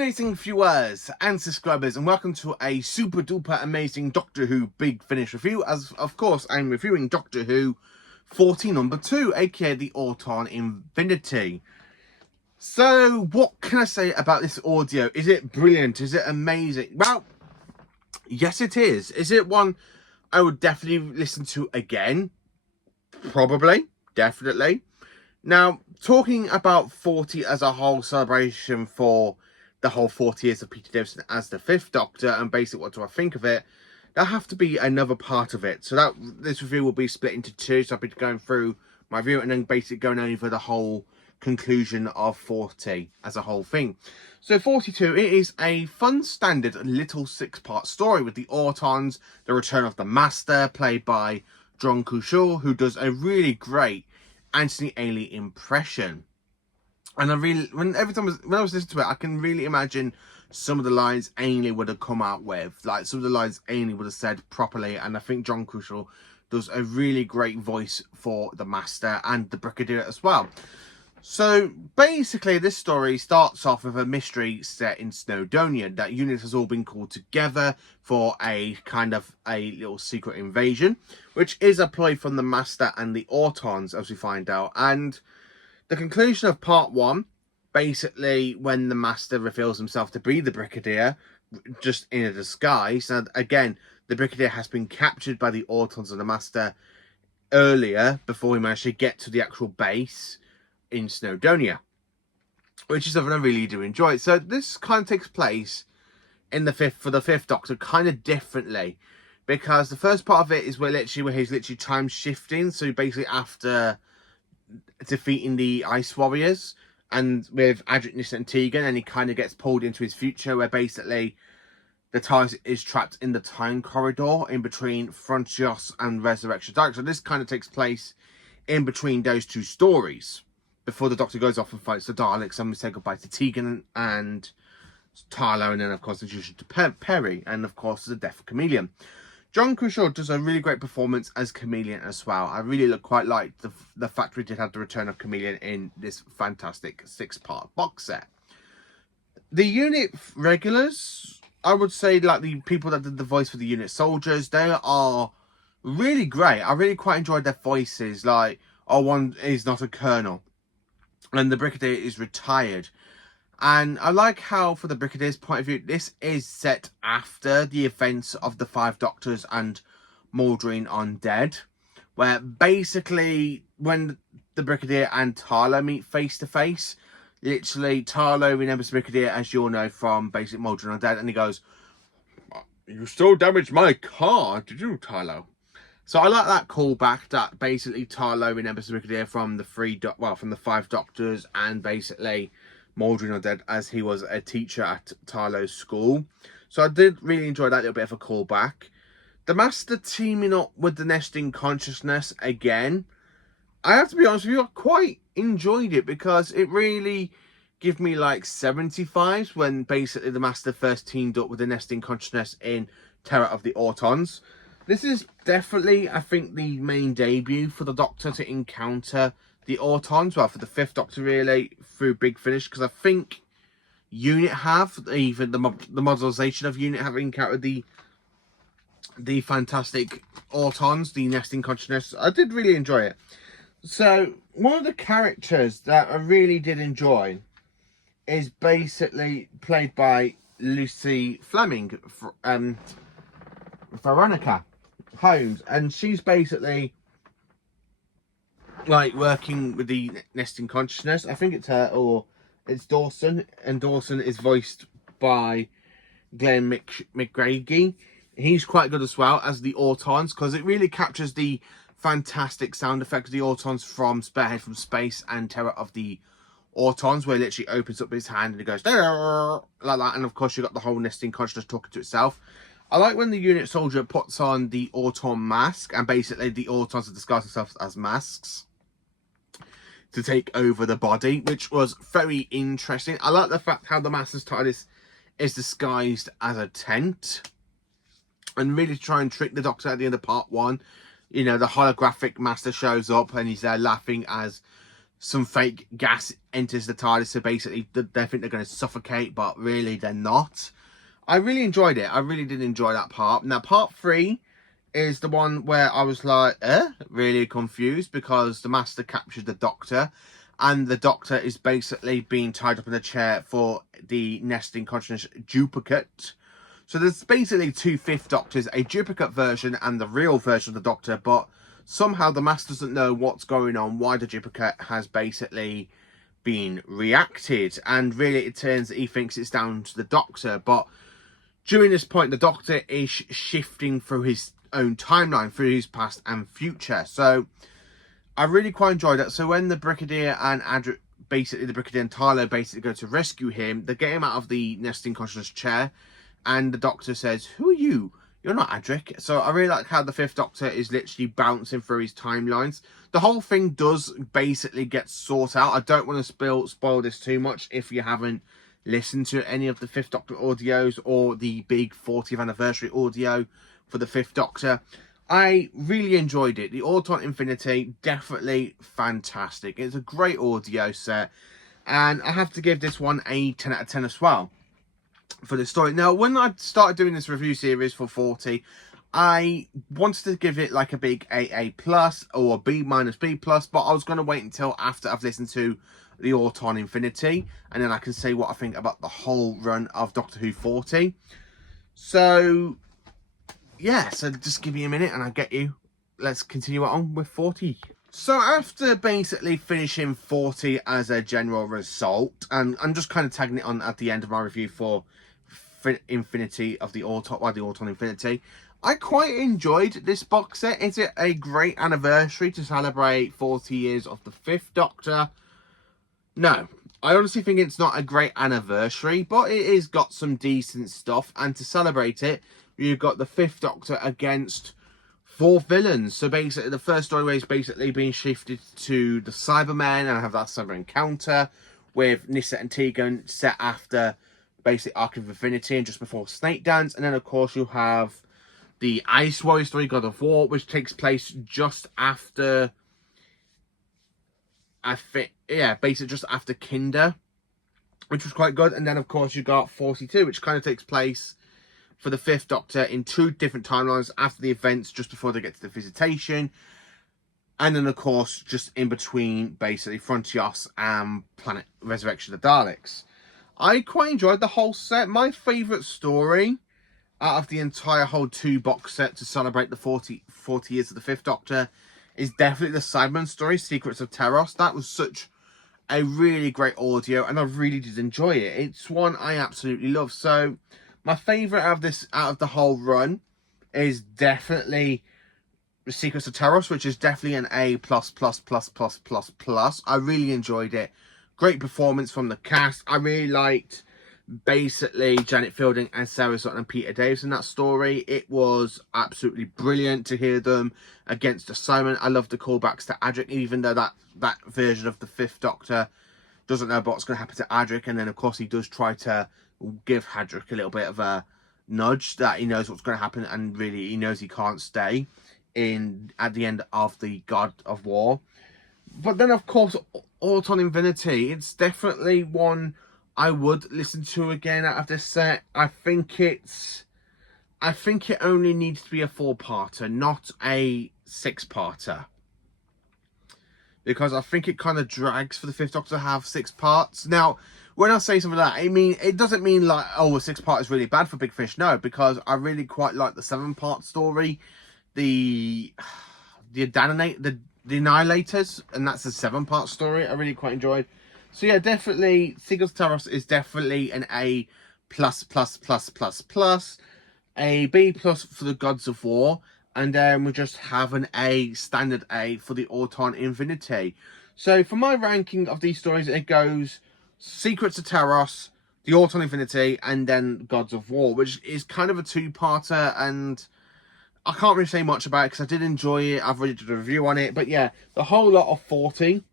amazing viewers and subscribers, and welcome to a super duper amazing Doctor Who Big Finish review. As of course I'm reviewing Doctor Who 40 number 2, aka the Auton Infinity. So what can I say about this audio? Is it brilliant? Is it amazing? Well, yes it is. Is it one I would definitely listen to again? Probably, definitely. Now, talking about 40 as a whole celebration for the whole 40 years of Peter Davison as the 5th Doctor, and basically what do I think of it, there'll have to be another part of it. So that this review will be split into two, so I'll be going through my review and then basically going over the whole conclusion of 40 as a whole thing. So 42, it is a fun standard little 6-part story with the Autons, the return of the Master, played by John Cushore, who does a really great Anthony Ailey impression. And I really, when I was listening to it, I can really imagine some of the lines Ailey would have come out with, like some of the lines Ailey would have said properly. And I think John Cushore does a really great voice for the Master and the Brigadier as well. So basically, this story starts off with a mystery set in Snowdonia. That unit has all been called together for a kind of a little secret invasion, which is a ploy from the Master and the Autons, as we find out. And the conclusion of part 1, basically when the Master reveals himself to be the Brigadier, just in a disguise. And again, the Brigadier has been captured by the Autons and the Master earlier, before he managed to get to the actual base in Snowdonia, which is something I really do enjoy. So this kind of takes place in the 5th Doctor kind of differently, because the first part of it is where he's literally time shifting. So basically after defeating the Ice Warriors and with Adric and Tegan, and he kind of gets pulled into his future, where basically the TARDIS is trapped in the time corridor in between Frontios and Resurrection Dark. So this kind of takes place in between those two stories, before the Doctor goes off and fights the Daleks, and we say goodbye to Tegan and Tarlo, and then of course the introduction to Perry, and of course the death of Chameleon. John Cushore does a really great performance as Chameleon as well. I really quite like the fact we did have the return of Chameleon in this fantastic 6-part box set. The unit regulars, I would say, like the people that did the voice for the unit soldiers, they are really great. I really quite enjoyed their voices. Like, one is not a colonel, and the Brigadier is retired. And I like how, for the Brigadier's point of view, this is set after the events of the 5 Doctors and Mouldering Undead, where basically when the Brigadier and Tarlo meet face to face, literally Tarlo remembers the Brigadier, as you'll know, from basic Mouldering Undead, and he goes, "You still damaged my car, did you, Tarlo?" So I like that callback, that basically Tarlo remembers the Brigadier from the 5 Doctors and basically Mouldering Undead, as he was a teacher at Tarlo's school. So I did really enjoy that little bit of a callback. The Master teaming up with the Nesting Consciousness again, I have to be honest with you, I quite enjoyed it, because it really gave me like 75s when basically the Master first teamed up with the Nesting Consciousness in Terror of the Autons. This is definitely, I think, the main debut for the Doctor to encounter the Autons, well, for the 5th Doctor really, through Big Finish, because I think Unit have, even the modelization of Unit have encountered the fantastic Autons, the Nesting Consciousness. I did really enjoy it. So one of the characters that I really did enjoy is basically played by Lucy Fleming, Veronica Holmes, and she's basically like working with the Nesting Consciousness. I think it's her, or it's Dawson, and Dawson is voiced by Glenn McGrady. He's quite good as well as the Autons, because it really captures the fantastic sound effect of the Autons from Spearhead from Space and Terror of the Autons, where it literally opens up his hand and it goes like that, and of course you got the whole Nesting Consciousness talking to itself. I like when the unit soldier puts on the Auton mask, and basically the Autons disguise themselves as masks to take over the body, which was very interesting. I like the fact how the Master's TARDIS is disguised as a tent, and really try and trick the Doctor at the end of part 1. You know, the holographic Master shows up and he's there laughing as some fake gas enters the TARDIS, so basically they think they're going to suffocate, but really they're not. I really enjoyed it. I really did enjoy that part. Now, part 3 is the one where I was like, really confused, because the Master captured the Doctor, and the Doctor is basically being tied up in a chair for the nesting consciousness duplicate. So there's basically 2 Fifth Doctors, a duplicate version and the real version of the Doctor, but somehow the Master doesn't know what's going on, why the duplicate has basically been reacted, and really it turns that he thinks it's down to the Doctor. But during this point, the Doctor is shifting through his own timeline, through his past and future. So I really quite enjoyed that. So when the Brigadier and basically the Brigadier and Tyler basically go to rescue him, they get him out of the nesting consciousness chair, and the Doctor says, "Who are you? You're not Adric." So I really like how the Fifth Doctor is literally bouncing through his timelines. The whole thing does basically get sorted out. I don't want to spoil this too much if you haven't listened to any of the Fifth Doctor audios or the big 40th anniversary audio for the Fifth Doctor. I really enjoyed it. The Auton Infinity, definitely fantastic. It's a great audio set, and I have to give this one a 10 out of 10 as well for the story. Now, when I started doing this review series for 40, I wanted to give it like a big AA plus or a B minus B plus, but I was going to wait until after I've listened to the Auton Infinity, and then I can say what I think about the whole run of Doctor Who 40. So yeah, so just give me a minute and I'll get you. Let's continue on with 40. So after basically finishing 40 as a general result, and I'm just kind of tagging it on at the end of my review for Infinity of the Auton Infinity, I quite enjoyed this box set. Is it a great anniversary to celebrate 40 years of the Fifth Doctor? No, I honestly think it's not a great anniversary, but it is got some decent stuff, and to celebrate it, you've got the Fifth Doctor against 4 villains. So basically, the first story is basically being shifted to the Cybermen, and I have that cyber encounter with Nyssa and Tegan set after basic Arc of Infinity and just before Snake Dance. And then, of course, you have the Ice Warrior story, God of War, which takes place just after, basically just after Kinder, which was quite good. And then, of course, you got 42, which kind of takes place for the Fifth Doctor in 2 different timelines after the events, just before they get to the visitation. And then, of course, just in between, basically, Frontios and Planet Resurrection of the Daleks. I quite enjoyed the whole set. My favourite story out of the entire whole 2 box set to celebrate the 40 years of the Fifth Doctor is definitely the Cyberman story, Secrets of Teros. That was such a really great audio, and I really did enjoy it. It's one I absolutely love. So my favourite out of the whole run is definitely Secrets of Teros, which is definitely an A+++++++. I really enjoyed it. Great performance from the cast. I really liked basically Janet Fielding and Sarah Sutton and Peter Davis in that story. It was absolutely brilliant to hear them against the Simon. I love the callbacks to Adric, even though that version of the Fifth Doctor doesn't know what's going to happen to Adric, and then of course he does try to give Adric a little bit of a nudge that he knows what's going to happen, and really he knows he can't stay at the end of the God of War. But then, of course, Auton Infinity, it's definitely one I would listen to again out of this set. I think it only needs to be a 4-parter, not a 6-parter. Because I think it kind of drags for the Fifth Doctor to have 6 parts. Now, when I say something like that, it doesn't mean like, oh, a 6-part is really bad for Big Fish. No, because I really quite like the 7-part story. The Annihilators, and that's a 7-part story I really quite enjoyed. So yeah, definitely Secrets of Teros is definitely an A+++++, a B+ for the Gods of War, and then we just have an A, standard A for the Auton Infinity. So for my ranking of these stories, it goes Secrets of Teros, the Auton Infinity, and then Gods of War, which is kind of a 2-parter, and I can't really say much about it because I did enjoy it. I've already did a review on it. But yeah, the whole lot of 40.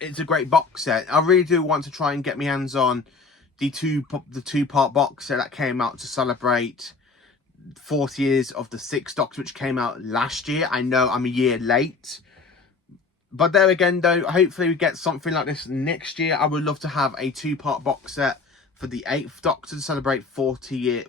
It's a great box set. I really do want to try and get my hands on the 2-part box set that came out to celebrate 40 years of the 6th Doctor, which came out last year. I know I'm a year late. But there again, though, hopefully we get something like this next year. I would love to have a 2-part box set for the 8th Doctor to celebrate 30 years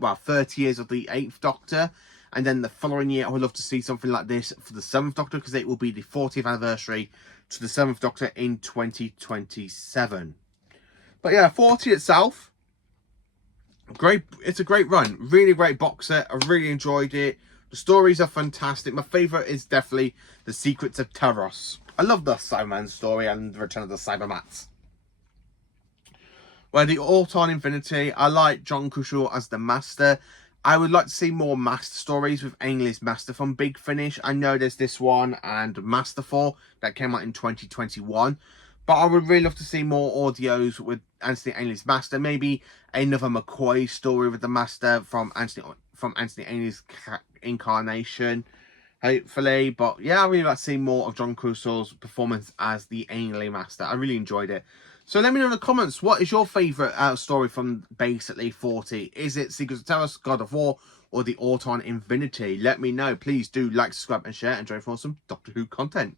of the 8th Doctor. And then the following year, I would love to see something like this for the 7th Doctor, because it will be the 40th anniversary to the 7th Doctor in 2027. But yeah, 40 itself, great. It's a great run. Really great box set. I really enjoyed it. The stories are fantastic. My favourite is definitely The Secrets of Terros. I love the Cyberman story and the Return of the Cybermats. Where the Auton Infinity, I like John Cushel as the Master. I would like to see more Master stories with Ainley's Master from Big Finish. I know there's this one and Masterful that came out in 2021. But I would really love to see more audios with Anthony Ainley's Master. Maybe another McCoy story with the Master from Anthony Ainley's incarnation, hopefully. But yeah, I really like to see more of John Crusoe's performance as the Ainley Master. I really enjoyed it. So let me know in the comments, what is your favourite story from basically 40? Is it Secrets of Terros, God of War, or the Auton Infinity? Let me know. Please do like, subscribe and share, and join for some Doctor Who content.